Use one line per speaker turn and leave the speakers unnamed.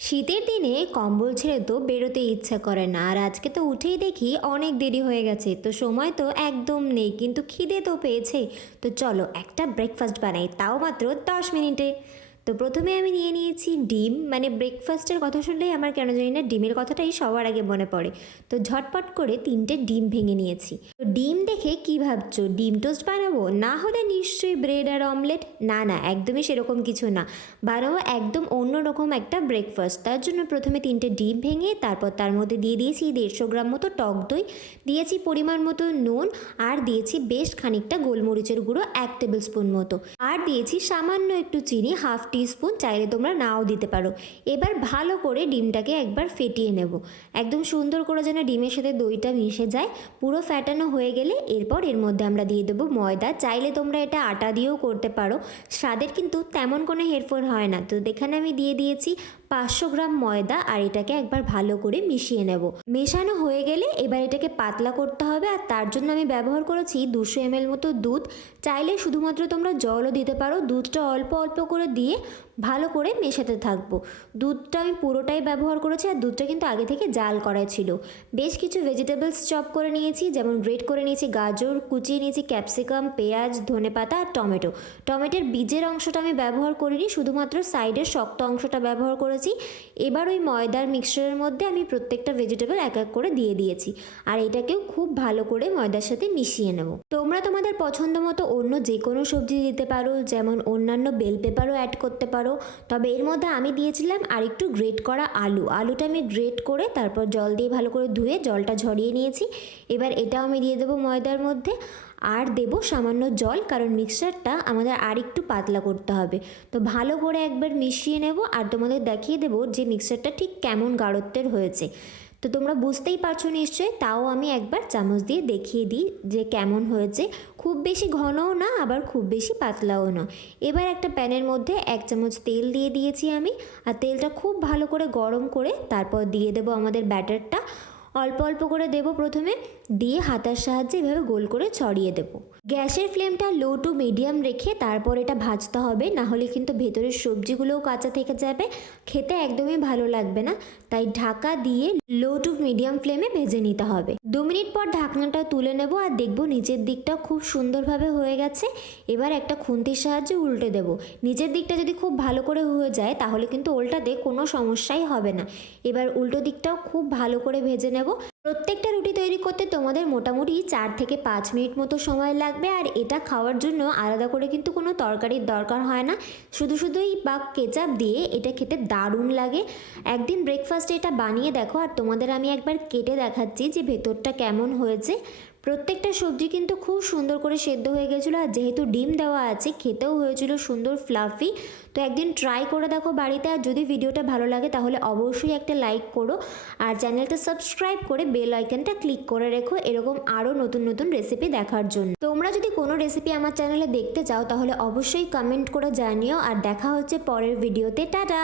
শীতের দিনে কম্বল ছেড়ে তো বেরোতে ইচ্ছা করে না, আর আজকে তো উঠেই দেখি অনেক দেরি হয়ে গেছে, তো সময় তো একদম নেই, কিন্তু খিদে তো পেয়েছে। তো চলো একটা ব্রেকফাস্ট বানাই, তাও মাত্র দশ মিনিটে। তো প্রথমে আমি নিয়ে নিয়েছি ডিম। মানে ব্রেকফাস্টের কথা শুনলেই আমার কেন জানি না ডিমের কথাটাই সবার আগে মনে পড়ে। তো ঝটপট করে তিনটে ডিম ভেঙে নিয়েছি। তো ডিম দেখে কি ভাবছ? ডিম টোস্ট বানাবো? না হলে নিশ্চয়ই ব্রেড আর অমলেট? না না, একদমই সেরকম কিছু না। বানাবো একদম অন্যরকম একটা ব্রেকফাস্ট তার জন্য প্রথমে তিনটে ডিম ভেঙে তারপর তার মধ্যে দিয়ে দিয়েছি দেড়শো গ্রাম মতো টক দই, দিয়েছি পরিমাণ মতো নুন আর দিয়েছি বেশ খানিকটা গোলমরিচের গুঁড়ো এক টেবিল স্পুন মতো। আর দিয়েছি সামান্য একটু চিনি, হাফ টি স্পুন চাইলে তোমরা নাও দিতে পারো। এবার ভালো করে ডিমটাকে একবার ফেটিয়ে নেব। একদম সুন্দর করে যেন ডিমের সাথে দইটা মিশে যায়, পুরো ফ্যাটানো হয়ে গেলে এরপর এর মধ্যে আমরা দিয়ে দেবো ময়দা। চাইলে তোমরা এটা আটা দিয়েও করতে পারো। স্বাদের কিন্তু তেমন কোনো হেরফোর হয় না। তো এখানে আমি দিয়ে দিয়েছি পাঁচশো গ্রাম ময়দা আর এটাকে একবার ভালো করে মিশিয়ে নেব। মেশানো হয়ে গেলে এবার এটাকে পাতলা করতে হবে আর তার জন্য আমি ব্যবহার করেছি দুশো এমএল মতো দুধ। চাইলে শুধুমাত্র তোমরা জলও দিতে পারো। দুধটা অল্প অল্প করে দিয়ে ভালো করে মেশাতে থাকব। দুধটা আমি পুরোটাই ব্যবহার করেছি আর দুধটা কিন্তু আগে থেকে জাল করা ছিল। বেশ কিছু ভেজিটেবলস চপ করে নিয়েছি, যেমন গ্রেট করে নিয়েছি গাজর, কুচিয়ে নিয়েছি ক্যাপসিকাম পেঁয়াজ, ধনেপাতা আর টমেটো। টমেটোর বীজের অংশটা আমি ব্যবহার করিনি, শুধুমাত্র সাইডের শক্ত অংশটা ব্যবহার করেছি। এবার ওই ময়দার মিক্সচারের মধ্যে আমি প্রত্যেকটা ভেজিটেবল এক এক করে দিয়ে দিয়েছি। আর এটাকেও খুব ভালো করে ময়দার সাথে মিশিয়ে নেব। তোমরা তোমাদের পছন্দ মতো অন্য যে কোনো সবজি দিতে পারো, যেমন অন্যান্য বেল পেপারও অ্যাড করতে পারো। তবে এর মধ্যে আমি দিয়েছিলাম আর একটু গ্রেট করা আলু। আলুটা আমি গ্রেট করে তারপর জল দিয়ে ভালো করে ধুয়ে জলটা ঝরিয়ে নিয়েছি। এবার এটাও আমি দিয়ে দেবো ময়দার মধ্যে। আর দেব সামান্য জল, কারণ মিক্সচারটা আমাদের আর একটু পাতলা করতে হবে। তো ভালো করে একবার মিশিয়ে নেব আর তোমাদের দেখিয়ে দেবো যে মিক্সচারটা ঠিক কেমন গাঢ়ত্বের হয়েছে। তো তোমরা বুঝতেই পারছ নিশ্চয়ই, তাও আমি একবার চামচ দিয়ে দেখিয়ে দিই যে কেমন হয়েছে। খুব বেশি ঘনও না, আবার খুব বেশি পাতলাও না। এবার একটা প্যানের মধ্যে এক চামচ তেল দিয়ে দিয়েছি আমি, আর তেলটা খুব ভালো করে গরম করে তারপর দিয়ে দেবো আমাদের ব্যাটারটা। অল্প অল্প করে দেব প্রথমে, দিয়ে হাতার সাহায্যে এভাবে গোল করে ছড়িয়ে দেব। গ্যাসের ফ্লেমটা লো টু মিডিয়াম রেখে তারপর এটা ভাজতে হবে, না হলে কিন্তু ভেতরের সবজিগুলোও কাঁচা থেকে যাবে। খেতে একদমই ভালো লাগবে না, তাই ঢাকা দিয়ে লো টু মিডিয়াম ফ্লেমে ভেজে নিতে হবে। দু মিনিট পর ঢাকনাটা তুলে নেব আর দেখব নিচের দিকটা খুব সুন্দরভাবে হয়ে গেছে। এবার একটা খুন্তির সাহায্যে উল্টে দেব। নিচের দিকটা যদি খুব ভালো করে হয়ে যায়, তাহলে কিন্তু ওল্টাতে কোনো সমস্যাই হবে না। এবার উল্টো দিকটাও খুব ভালো করে ভেজে নেব। প্রত্যেকটা রুটি তৈরি করতে তোমাদের মোটামুটি চার থেকে পাঁচ মিনিট মতো সময় লাগবে আর এটা খাওয়ার জন্য আলাদা করে কিন্তু কোনো তরকারির দরকার হয় না। শুধু শুধুই বা কেচাপ দিয়ে এটা খেতে দারুণ লাগে। একদিন ব্রেকফাস্টে এটা বানিয়ে দেখো আর তোমাদের আমি একবার কেটে দেখাচ্ছি যে ভেতরটা কেমন হয়েছে। প্রত্যেকটা সবজি কিন্তু খুব সুন্দর করে সেদ্ধ হয়ে গেছিল আর যেহেতু ডিম দেওয়া আছে, খেতেও হয়েছিল সুন্দর ফ্লাফি তো একদিন ট্রাই করে দেখো বাড়িতে আর যদি ভিডিওটা ভালো লাগে তাহলে অবশ্যই একটা লাইক করো আর চ্যানেলটা সাবস্ক্রাইব করে বেল আইকনটা ক্লিক করে রেখো, এরকম আরও নতুন নতুন রেসিপি দেখার জন্য। তোমরা যদি কোনো রেসিপি আমার চ্যানেলে দেখতে চাও তাহলে অবশ্যই কমেন্ট করে জানিও আর দেখা হচ্ছে পরের ভিডিওতে টাটা!